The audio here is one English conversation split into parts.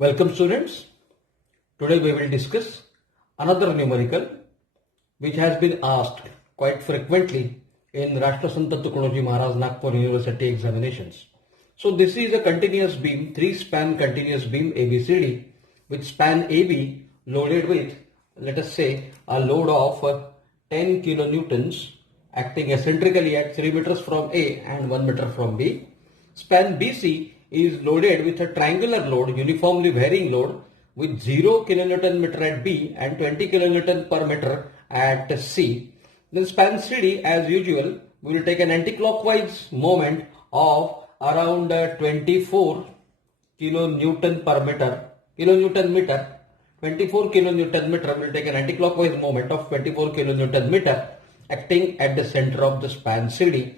Welcome students. Today we will discuss another numerical which has been asked quite frequently in Rashtrasanta Tukadoji Maharaj Nagpur University examinations. So this is a continuous beam, 3-span continuous beam ABCD with span AB loaded with, let us say, a load of 10 kilonewtons acting eccentrically at 3 meters from A and 1 meter from B. Span BC is loaded with a triangular load, uniformly varying load with 0 kilonewton meter at B and 20 kilonewton per meter at C. Then span CD, as usual, we will take an anti-clockwise moment of around 24 kilonewton per meter, 24 kilonewton meter will take an anti-clockwise moment of 24 kilonewton meter acting at the center of the span CD.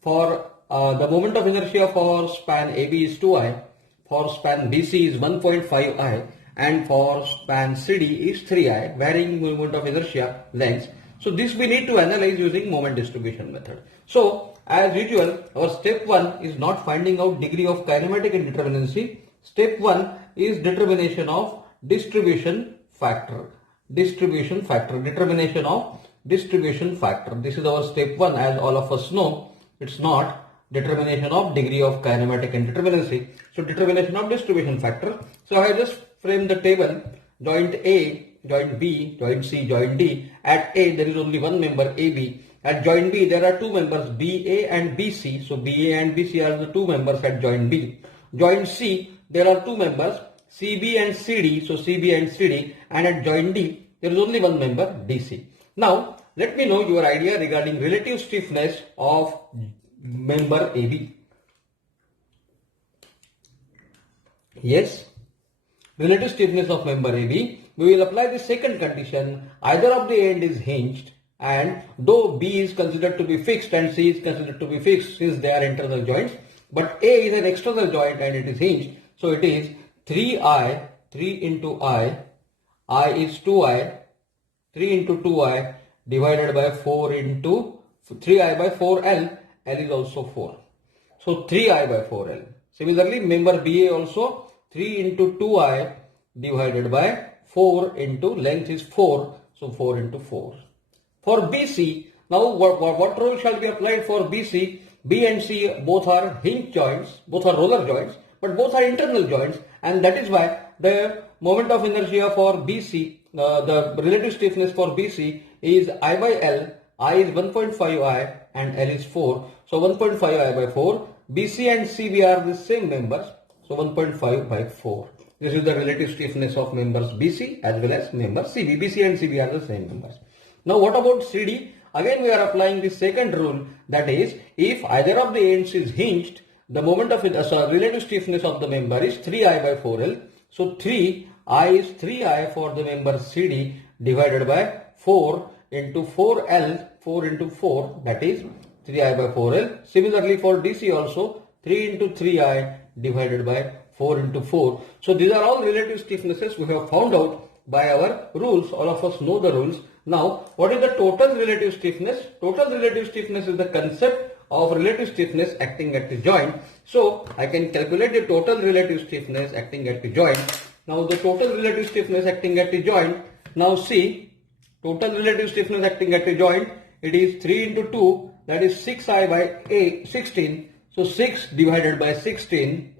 For the moment of inertia for span AB is 2I, for span BC is 1.5I, and for span CD is 3I, varying moment of inertia lengths. So this we need to analyze using moment distribution method. So as usual, our step 1 is not finding out degree of kinematic indeterminacy. Step 1 is determination of distribution factor. Determination of distribution factor. This is our step 1. As all of us know, it's not determination of degree of kinematic indeterminacy. So determination of distribution factor. So I just frame the table: joint A, joint B, joint C, joint D. At A there is only one member AB. At joint B there are two members BA and BC. So BA and BC are the two members at joint B. Joint C there are two members CB and CD. So CB and CD. And at joint D there is only one member DC. Now let me know your idea regarding relative stiffness of member AB. Yes, relative stiffness of member AB. We will apply the second condition: either of the end is hinged, and though B is considered to be fixed and C is considered to be fixed since they are internal joints, but A is an external joint and it is hinged, so it is 3I, 3 into I is 2I, 3 into 2I divided by 4 into 3I by 4L. L is also 4. So 3I by 4L. Similarly, member BA also 3 into 2I divided by 4 into length is 4. So 4 into 4. For BC, now what rule shall be applied for BC? B and C both are hinge joints, both are roller joints, but both are internal joints, and that is why the moment of inertia for BC, the relative stiffness for BC is I by L. I is 1.5I and L is 4. So 1.5I by 4. BC and CB are the same members. So 1.5 by 4. This is the relative stiffness of members BC as well as members CB. BC and CB are the same members. Now what about CD? Again we are applying the second rule, that is, if either of the ends is hinged, the moment of relative stiffness of the member is 3I by 4L. So 3I is 3I for the member CD divided by 4 into 4L, 4 into 4, that is 3I by 4L. Similarly for DC also 3 into 3I divided by 4 into 4. So these are all relative stiffnesses we have found out by our rules. All of us know the rules. Now what is the total relative stiffness? Total relative stiffness is the concept of relative stiffness acting at the joint. So I can calculate the total relative stiffness acting at the joint. Now the total relative stiffness acting at the joint, now see, total relative stiffness acting at a joint, it is 3 into 2, that is 6I by 16. So 6 divided by 16,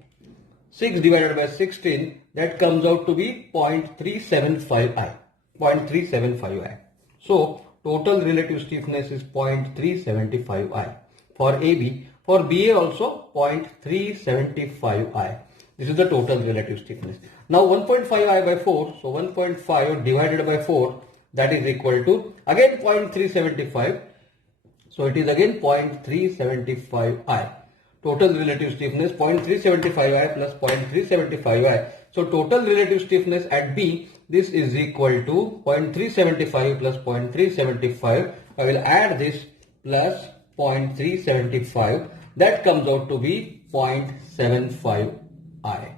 that comes out to be 0.375I. 0.375I. So total relative stiffness is 0.375I for AB. For BA also 0.375I. This is the total relative stiffness. Now 1.5I by 4, so 1.5 divided by 4, that is equal to again 0.375. So it is again 0.375I. Total relative stiffness 0.375I plus 0.375I. So total relative stiffness at B, this is equal to 0.375 plus 0.375. I will add this plus 0.375. That comes out to be 0.75I.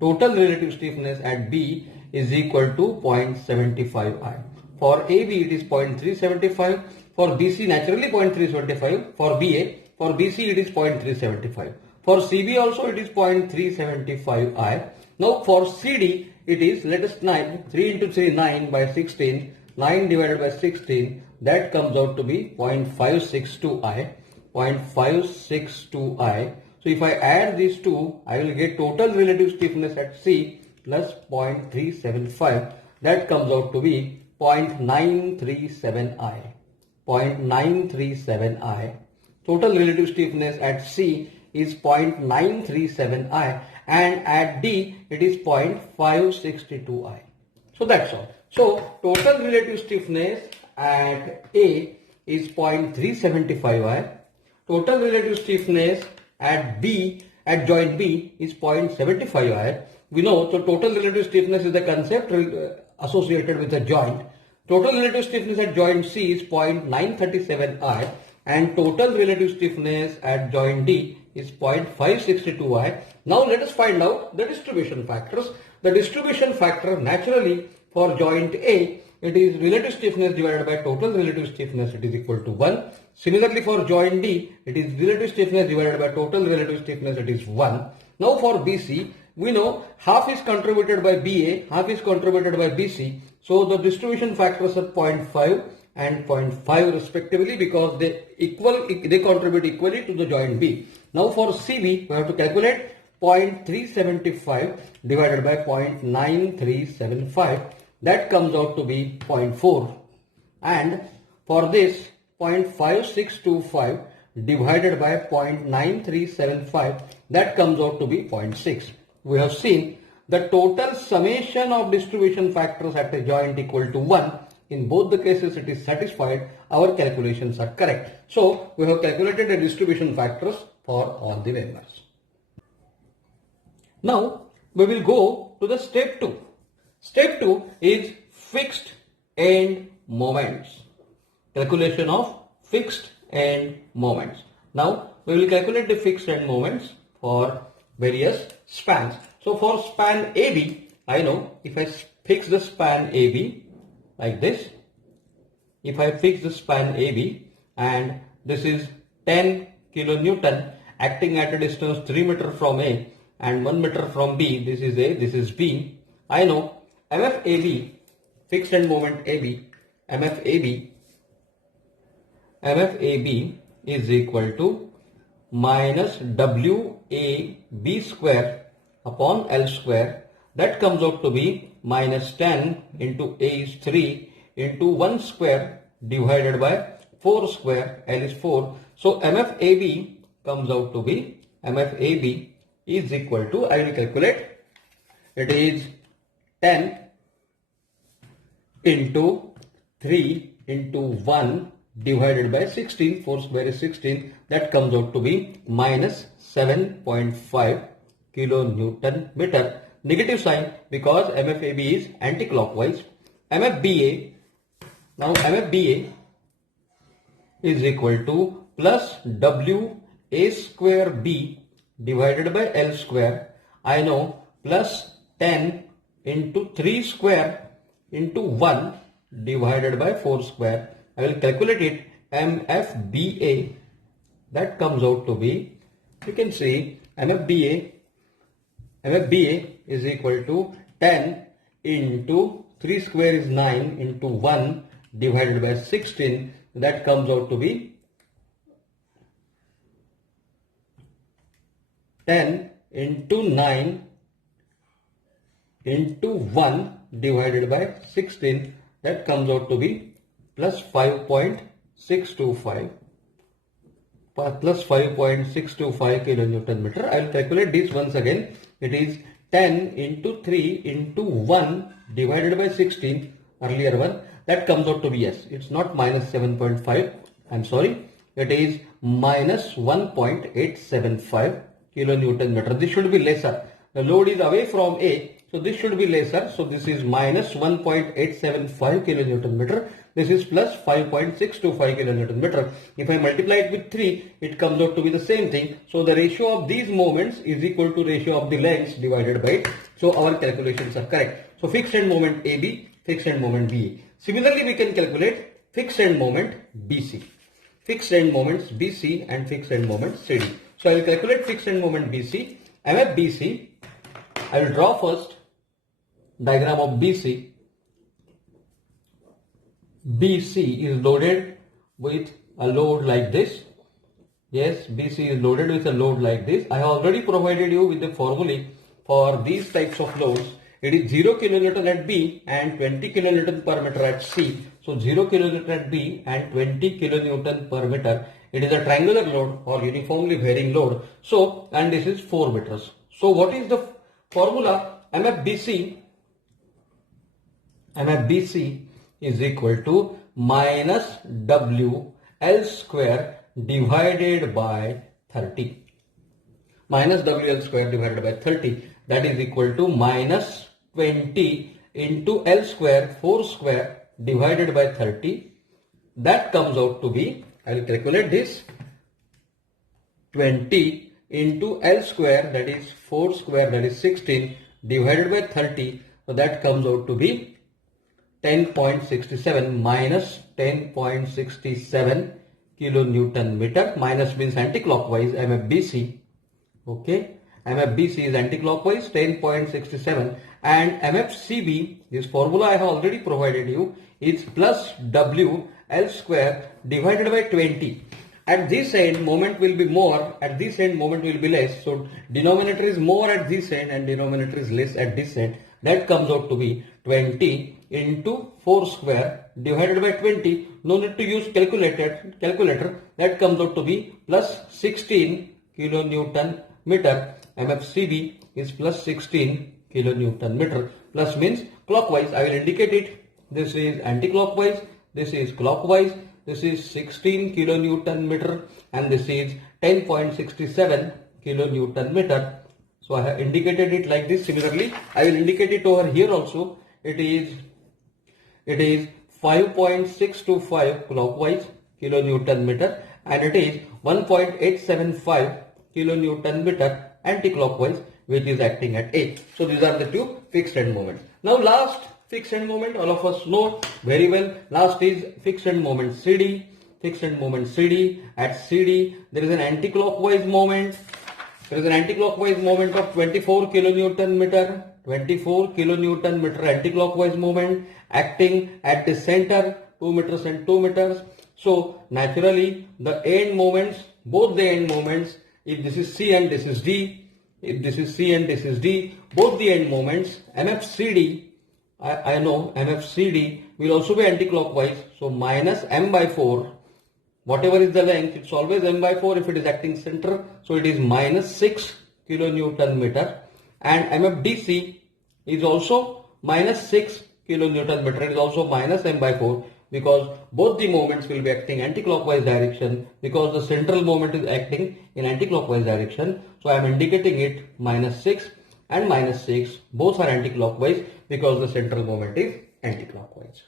Total relative stiffness at B is equal to 0.75I. For AB it is 0.375. For BC naturally 0.375. For BA, for BC it is 0.375. For CB also it is 0.375 I. Now for CD it is, let us 3 into 3 9 by 16, 9 divided by 16, that comes out to be 0.562 I, 0.562 I. So if I add these two, I will get total relative stiffness at C plus 0.375, that comes out to be 0.937 I, 0.937 I. Total relative stiffness at C is 0.937 I, and at D it is 0.562 I. So that's all. So total relative stiffness at A is 0.375 I. Total relative stiffness at B, at joint B, is 0.75 I. We know, so total relative stiffness is the concept associated with a joint. Total relative stiffness at joint C is 0.937 I, and total relative stiffness at joint D is 0.562 I. Now let us find out the distribution factors. The distribution factor, naturally for joint A, it is relative stiffness divided by total relative stiffness, it is equal to 1. Similarly for joint D, it is relative stiffness divided by total relative stiffness, it is 1. Now for BC, we know half is contributed by BA, half is contributed by BC. So the distribution factors are 0.5 and 0.5 respectively, because they contribute equally to the joint B. Now for CB, we have to calculate 0.375 divided by 0.9375. That comes out to be 0.4, and for this 0.5625 divided by 0.9375, that comes out to be 0.6. We have seen the total summation of distribution factors at a joint equal to 1. In both the cases it is satisfied, our calculations are correct. So we have calculated the distribution factors for all the members. Now we will go to the step 2. Step 2 is fixed end moments. Calculation of fixed end moments. Now we will calculate the fixed end moments for various spans. So for span AB, I know if I fix the span AB like this, if I fix the span AB, and this is 10 kilonewton acting at a distance 3 meter from A and 1 meter from B, this is A, this is B, I know MFAB, fixed end moment AB, MFAB is equal to minus WAB square upon L square. That comes out to be minus 10 into A is 3 into 1 square divided by 4 square, L is 4. So MFAB comes out to be, MFAB is equal to, I will calculate, it is 10 into 3 into 1 divided by 16, 4 square is 16, that comes out to be minus 7.5 kilonewton meter. Negative sign because MFAB is anti-clockwise. MFBA, now MFBA is equal to plus WA square B divided by L square. I know plus 10 into 3 square into 1 divided by 4 square. I will calculate it, MFBA, that comes out to be, you can see MFBA is equal to 10 into 3 square is 9 into 1 divided by 16, that comes out to be 10 into 9 into 1 divided by 16, that comes out to be plus 5.625 kilonewton meter. I will calculate this once again. It is 10 into 3 into 1 divided by 16, earlier one, that comes out to be, yes, it's not minus 7.5, I'm sorry, it is minus 1.875 kilonewton meter. This should be lesser. The load is away from A, so this should be lesser. So this is minus 1.875 kilonewton meter. This is plus 5.625 kilonewton meter. If I multiply it with 3, it comes out to be the same thing. So the ratio of these moments is equal to ratio of the lengths divided by it. So our calculations are correct. So fixed end moment AB, fixed end moment BA. Similarly, we can calculate fixed end moment BC. Fixed end moments BC and fixed end moments CD. So I will calculate fixed end moment BC. MF BC, I will draw first diagram of BC. BC is loaded with a load like this. Yes, BC is loaded with a load like this. I have already provided you with the formulae for these types of loads. It is 0 kilonewton at B and 20 kilonewton per meter at C. So 0 kilonewton at B and 20 kilonewton per meter. It is a triangular load or uniformly varying load. So, and this is 4 meters. So what is the formula? MFBC is equal to minus W L square divided by 30. Minus WL square divided by 30. That is equal to minus 20 into L square 4 square divided by 30. That comes out to be, I will calculate this, 20 into L square, that is 4 square, that is 16, divided by 30. So that comes out to be 10.67 minus 10.67 kilonewton meter. Minus means anti-clockwise, MFBC. Okay, MFBC is anti-clockwise, 10.67, and MFCB, this formula I have already provided you, is plus W L square divided by 20. At this end, moment will be more, at this end, moment will be less. So, denominator is more at this end and denominator is less at this end. That comes out to be 20 into 4 square divided by 20. No need to use calculator. That comes out to be plus 16 kilonewton meter. MFCB is plus 16 kilonewton meter. Plus means clockwise. I will indicate it. This is anti-clockwise. This is clockwise. This is 16 kilonewton meter and this is 10.67 kilonewton meter. So I have indicated it like this. Similarly, I will indicate it over here also. It is 5.625 clockwise kilonewton meter and it is 1.875 kilonewton meter anti-clockwise, which is acting at A. So these are the two fixed end moments. Now last fixed end moment, all of us know very well. Last is fixed end moment CD. Fixed end moment CD. At CD, there is an anti-clockwise moment. There is an anti-clockwise moment of 24 kilonewton meter. 24 kilonewton meter anti-clockwise moment acting at the center, 2 meters and 2 meters. So naturally, the end moments, both the end moments, if this is C and this is D, if this is C and this is D, both the end moments, MFCD, I know MFCD will also be anti-clockwise. So minus M by 4, whatever is the length, it's always M by 4 if it is acting center. So it is minus 6 kilonewton meter. And MFDC is also minus 6 kilonewton meter. It is also minus M by 4 because both the moments will be acting anti-clockwise direction because the central moment is acting in anti-clockwise direction. So I am indicating it minus 6 and minus 6. Both are anti-clockwise because the central moment is anti-clockwise.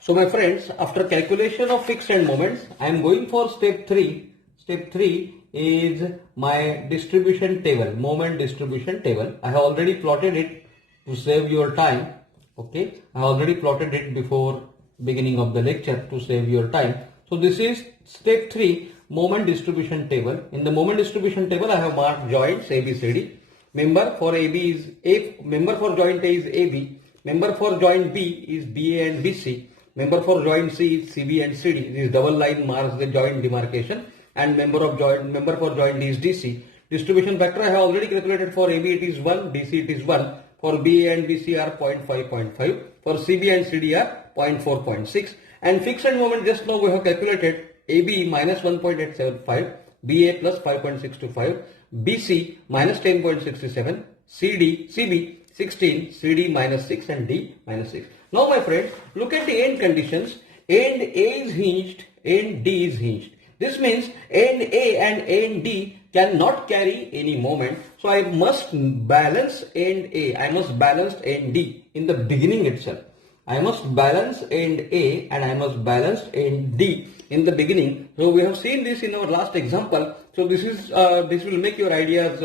So my friends, after calculation of fixed end moments, I am going for step 3. Step 3 is my distribution table, moment distribution table. I have already plotted it to save your time. Okay, I have already plotted it before beginning of the lecture to save your time. So this is step 3, moment distribution table. In the moment distribution table, I have marked joints ABCD. Member for AB is A. Member for joint A is AB. Member for joint B is BA and BC. Member for joint C is CB and CD. This double line marks the joint demarcation. And member for joint D is DC. Distribution factor I have already calculated. For AB it is 1, DC it is 1. For BA and BC are 0.5, 0.5. For CB and CD are 0.4, 0.6. And fixed end moment just now we have calculated AB minus 1.875, BA plus 5.625, BC minus 10.67, CB 16, CD minus 6 and D minus 6. Now my friends, look at the end conditions. End A is hinged, end D is hinged. This means end A and end D cannot carry any moment. So I must balance end A. I must balance end D in the beginning itself. I must balance end A and I must balance end D in the beginning. So we have seen this in our last example. So this will make your ideas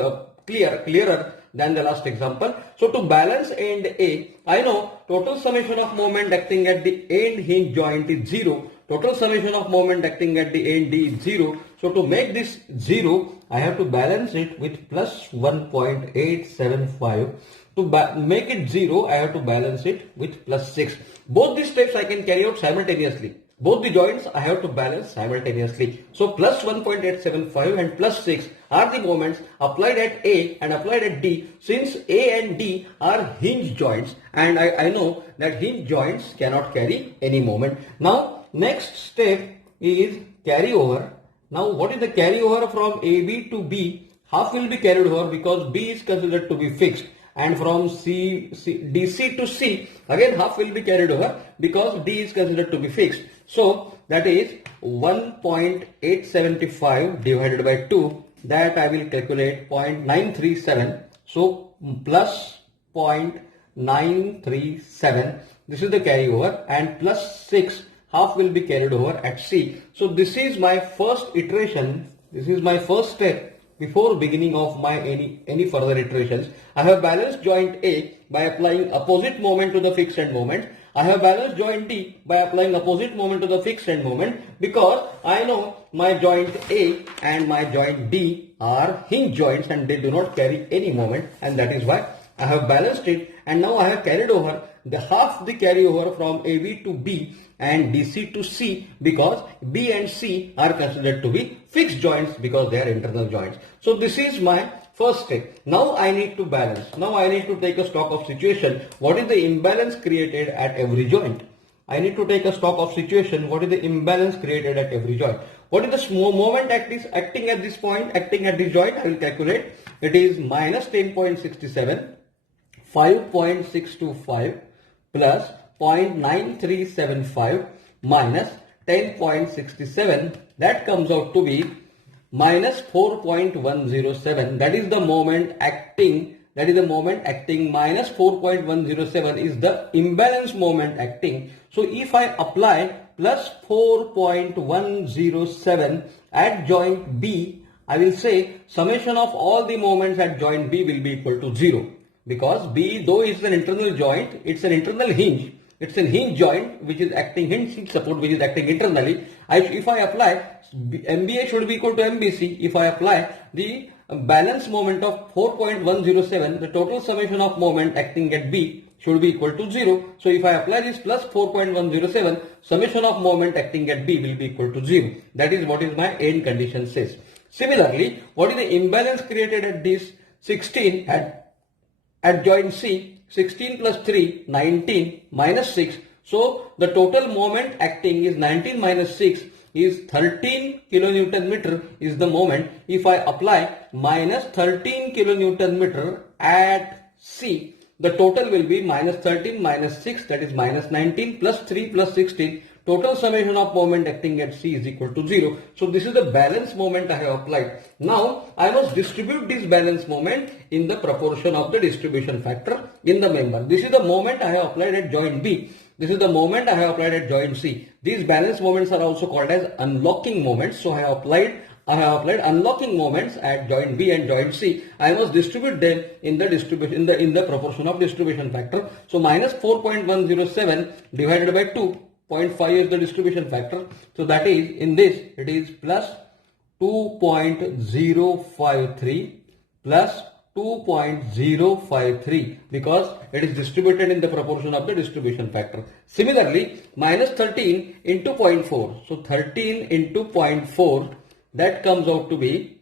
clearer than the last example. So to balance end A, I know total summation of moment acting at the end hinge joint is 0. total summation of moment acting at the end D is 0. So to make this 0, I have to balance it with plus 1.875. To make it 0, I have to balance it with plus 6. Both these steps I can carry out simultaneously. Both the joints I have to balance simultaneously. So plus 1.875 and plus 6 are the moments applied at A and applied at D. Since A and D are hinged joints, and I know that hinged joints cannot carry any moment. Now next step is carryover. Now what is the carryover from AB to B? Half will be carried over because B is considered to be fixed. And from DC to C, again half will be carried over because D is considered to be fixed. So that is 1.875 divided by 2, that I will calculate 0.937. So plus 0.937, this is the carryover, and plus 6, half will be carried over at C. So this is my first iteration, this is my first step. Before beginning of my any further iterations, I have balanced joint A by applying opposite moment to the fixed end moment. I have balanced joint D by applying opposite moment to the fixed end moment, because I know my joint A and my joint D are hinged joints and they do not carry any moment, and that is why I have balanced it, and now I have carried over the half the carryover from AB to B and DC to C, because B and C are considered to be fixed joints because they are internal joints. So this is my first step. Now I need to balance. Now I need to take a stock of situation. What is the imbalance created at every joint? I need to take a stock of situation. What is the imbalance created at every joint? What is the small moment acting at this point, acting at this joint? I will calculate. It is minus 10.67, 5.625 plus 0.9375 minus 10.67, that comes out to be minus 4.107. That is the moment acting, minus 4.107 is the imbalance moment acting. So if I apply plus 4.107 at joint B, I will say summation of all the moments at joint B will be equal to 0. Because B, though it's an internal joint, it's an internal hinge. It's a hinge joint which is acting, hinge support which is acting internally. If I apply, MBA should be equal to MBC. If I apply the balance moment of 4.107, the total summation of moment acting at B should be equal to 0. So if I apply this plus 4.107, summation of moment acting at B will be equal to 0. That is what is my end condition says. Similarly, what is the imbalance created at this 16 at joint C? 16 plus 3, 19 minus 6. So the total moment acting is 19 minus 6 is 13 kilonewton meter is the moment. If I apply minus 13 kilonewton meter at C, the total will be minus 13 minus 6, that is minus 19 plus 3 plus 16. Total summation of moment acting at C is equal to 0. So this is the balance moment I have applied. Now I must distribute this balance moment in the proportion of the distribution factor in the member. This is the moment I have applied at joint B. This is the moment I have applied at joint C. These balance moments are also called as unlocking moments. So I have applied unlocking moments at joint B and joint C. I must distribute them in the distribution in the proportion of distribution factor. So minus 4.107 divided by 2. 0.5 is the distribution factor. So that is, in this, it is plus 2.053 plus 2.053 because it is distributed in the proportion of the distribution factor. Similarly, minus 13 into 0.4. So 13 into 0.4, that comes out to be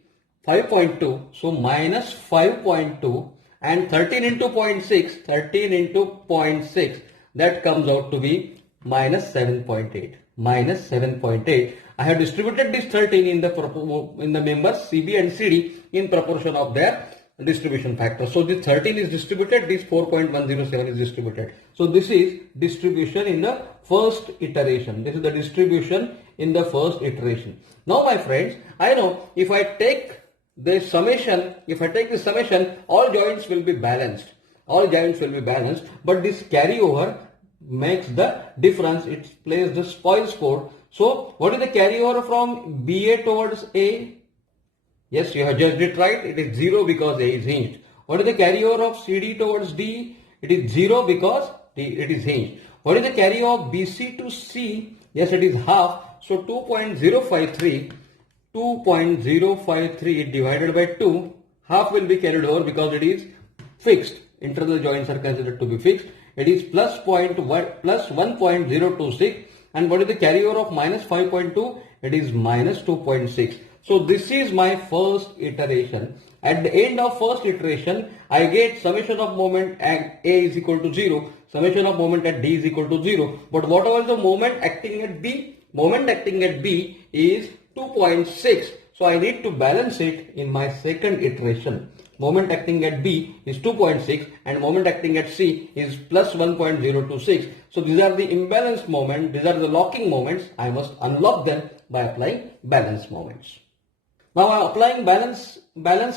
5.2. So minus 5.2, and 13 into 0.6, 13 into 0.6, that comes out to be minus 7.8. Minus 7.8. I have distributed this 13 in the members CB and CD in proportion of their distribution factor. So this 13 is distributed, this 4.107 is distributed. So this is distribution in the first iteration. This is the distribution in the first iteration. Now my friends, I know if I take the summation, all joints will be balanced. All joints will be balanced, but this carryover makes the difference. It plays the spoil sport. So what is the carryover from BA towards A? Yes, you have judged it right. It is 0 because A is hinged. What is the carryover of CD towards D? It is 0 because it is hinged. What is the carryover of BC to C? Yes, it is half. So 2.053 divided by 2, half will be carried over because it is fixed. Internal joints are considered to be fixed. It is plus 1.026, and what is the carryover of minus 5.2? It is minus 2.6. So this is my first iteration. At the end of first iteration, I get summation of moment at A is equal to 0, summation of moment at D is equal to 0. But what was the moment acting at B? Moment acting at B is 2.6. So I need to balance it in my second iteration. Moment acting at B is 2.6 and moment acting at C is plus 1.026. So these are the imbalanced moments, these are the locking moments. I must unlock them by applying balance moments. Now I am applying balance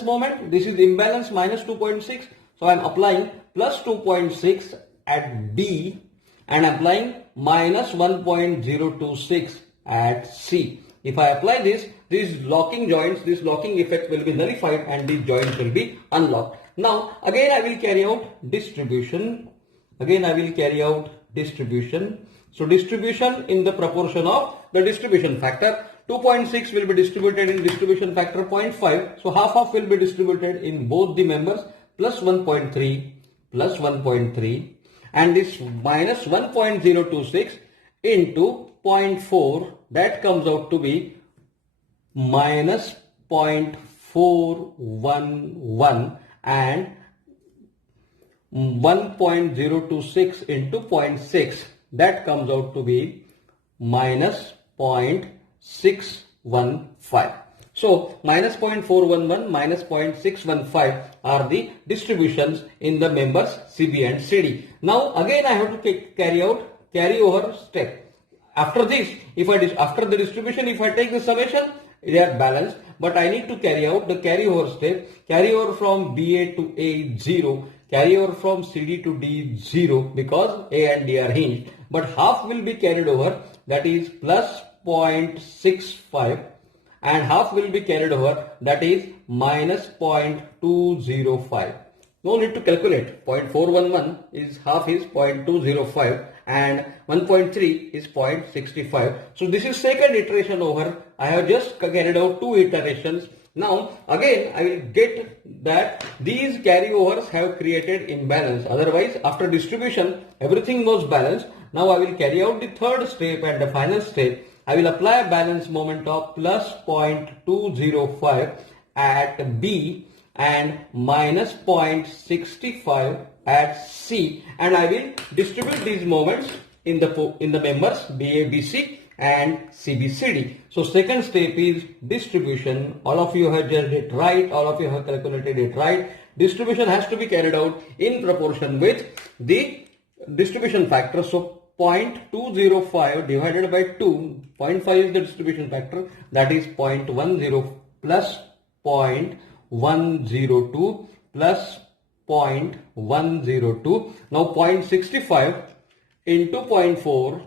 moment. This is imbalance minus 2.6. So I am applying plus 2.6 at B and applying minus 1.026 at C. If I apply this, these locking joints, this locking effect will be nullified and these joints will be unlocked. Now again I will carry out distribution. So distribution in the proportion of the distribution factor. 2.6 will be distributed in distribution factor 0.5. So half will be distributed in both the members, plus 1.3 and this minus 1.026 into 0.4, that comes out to be minus 0.411 and 1.026 into 0.6, that comes out to be minus 0.615. So minus 0.411 minus 0.615 are the distributions in the members CB and CD. Now again I have to carry out carryover step. After this, after the distribution, if I take the summation, they are balanced, but I need to carry out the carryover step. Carryover from BA to A 0, carryover from CD to D 0 because A and D are hinged, but half will be carried over, that is plus 0.65, and half will be carried over, that is minus 0.205. No need to calculate. 0.411 is half is 0.205 and 1.3 is 0.65. So this is second iteration over. I have just carried out two iterations. Now again I will get that these carryovers have created imbalance. Otherwise after distribution everything was balanced. Now I will carry out the third step and the final step. I will apply a balance moment of plus 0.205 at B and minus 0.65 at C, and I will distribute these moments in the members BA, BC and CBCD. So second step is distribution. All of you have just it right, all of you have calculated it right. Distribution has to be carried out in proportion with the distribution factor. So 0.205 divided by 2, 0.5 is the distribution factor, that is 0.10 plus 0.102 plus 0.102. Now 0.65 into 0.4,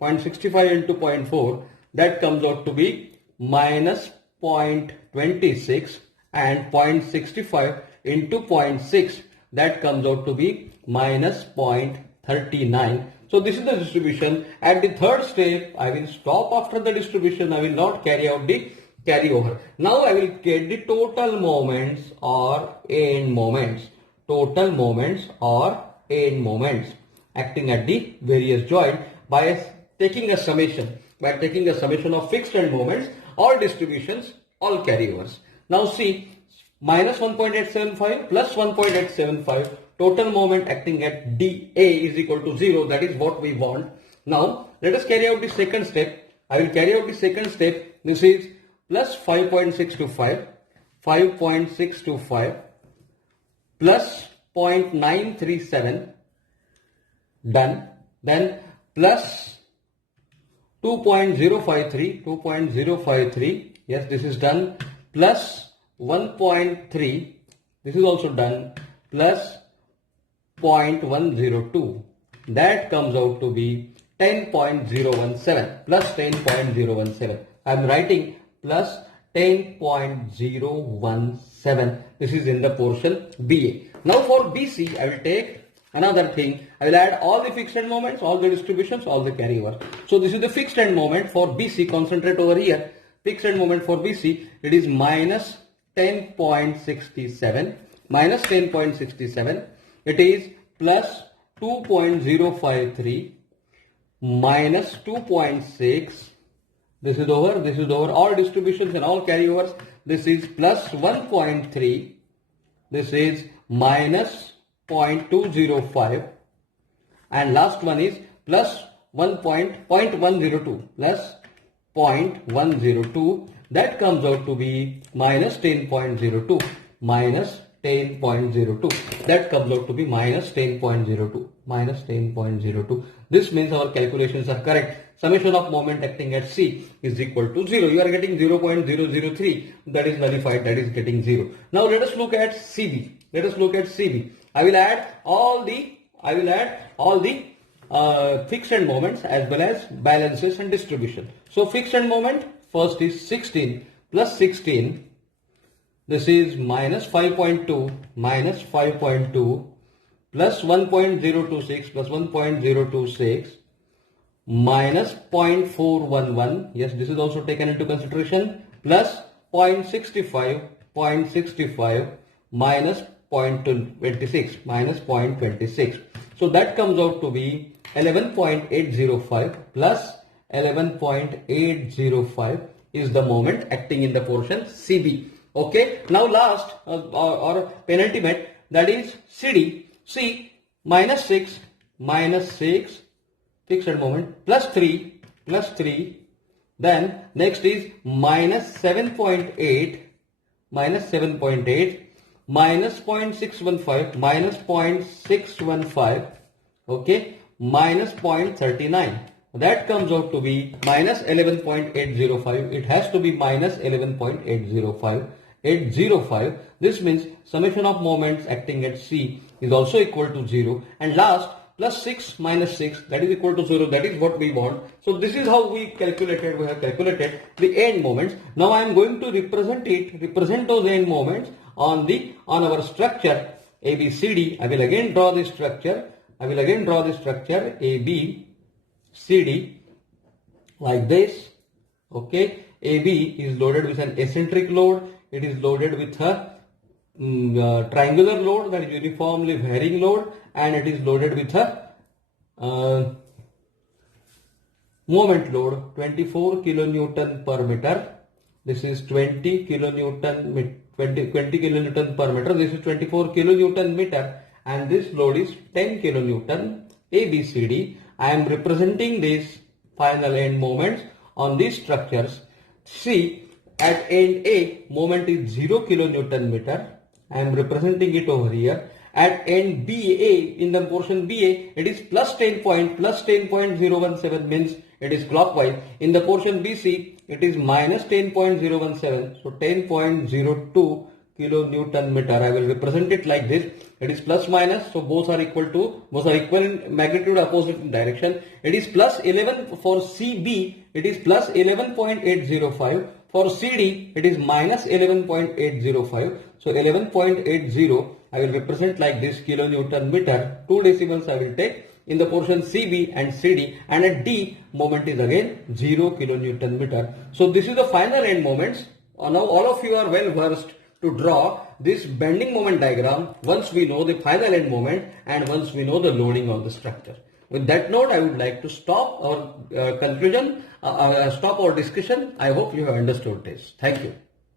0.65 into 0.4, that comes out to be minus 0.26, and 0.65 into 0.6, that comes out to be minus 0.39. So this is the distribution. At the third step, I will stop after the distribution. I will not carry out the carryover. Now I will get the total moments or end moments. Total moments or end moments acting at the various joint by taking a summation. By taking a summation of fixed end moments, all distributions, all carryovers. Now see, minus 1.875 plus 1.875, total moment acting at DA is equal to 0. That is what we want. Now let us carry out the second step. I will carry out the second step. This is plus 5.625 plus 0.937, done. Then plus 2.053, yes, this is done, plus 1.3, this is also done, plus 0.102, that comes out to be 10.017, plus 10.017. I am writing plus 10.017. This is in the portion BA. Now for BC, I will take Another thing, I will add all the fixed end moments, all the distributions, all the carryovers. So this is the fixed end moment for BC. Concentrate over here. Fixed end moment for BC, it is minus 10.67. Minus 10.67. It is plus 2.053. Minus 2.6. This is over all distributions and all carryovers. This is plus 1.3. This is minus 0.205, and last one is plus 1.102 plus 0.102. That comes out to be minus 10.02. Minus 10.02. That comes out to be minus 10.02. Minus 10.02. This means our calculations are correct. Summation of moment acting at C is equal to 0. You are getting 0.003. That is nullified. That is getting 0. Now let us look at CB. Let us look at CB. I will add all the fixed end moments as well as balances and distribution. So fixed end moment first is 16 plus 16. This is minus 5.2 minus 5.2 plus 1.026 plus 1.026 minus 0.411. Yes, this is also taken into consideration, plus 0.65 minus 0.26 minus 0.26. So that comes out to be 11.805 plus 11.805 is the moment acting in the portion CB. Okay, now last or penultimate, that is CD. C minus 6 fixed moment plus 3 then next is minus 7.8 minus 0.615 minus 0.615, okay, minus 0.39. That comes out to be minus 11.805. It has to be minus 11.805. This means summation of moments acting at C is also equal to 0. And last, plus 6 minus 6, that is equal to 0. That is what we want. So this is how we have calculated the end moments. Now I am going to represent those end moments on our structure ABCD. I will again draw this structure. ABCD like this. Okay, AB is loaded with an eccentric load. It is loaded with a triangular load, that is uniformly varying load, and it is loaded with a moment load 24 kilonewton per meter. This is 20 kilonewton per meter. This is 24 kilonewton meter, and this load is 10 kilonewton. ABCD. I am representing these final end moments on these structures. See, at end A, moment is 0 kilonewton meter. I am representing it over here. At end BA, in the portion BA, it is plus 10.017 means it is clockwise. In the portion BC, it is minus 10.017. So 10.02 kilonewton meter. I will represent it like this. It is plus minus, so both are equal in magnitude, opposite in direction. It is plus 11 for CB. It is plus 11.805. For CD, it is minus 11.805. So 11.80 I will represent like this, kilonewton meter. 2 decimals I will take in the portion CB and CD, and at D moment is again 0 kilonewton meter. So this is the final end moments. Now all of you are well versed to draw this bending moment diagram once we know the final end moment and once we know the loading on the structure. With that note, I would like to stop our discussion. I hope you have understood this. Thank you.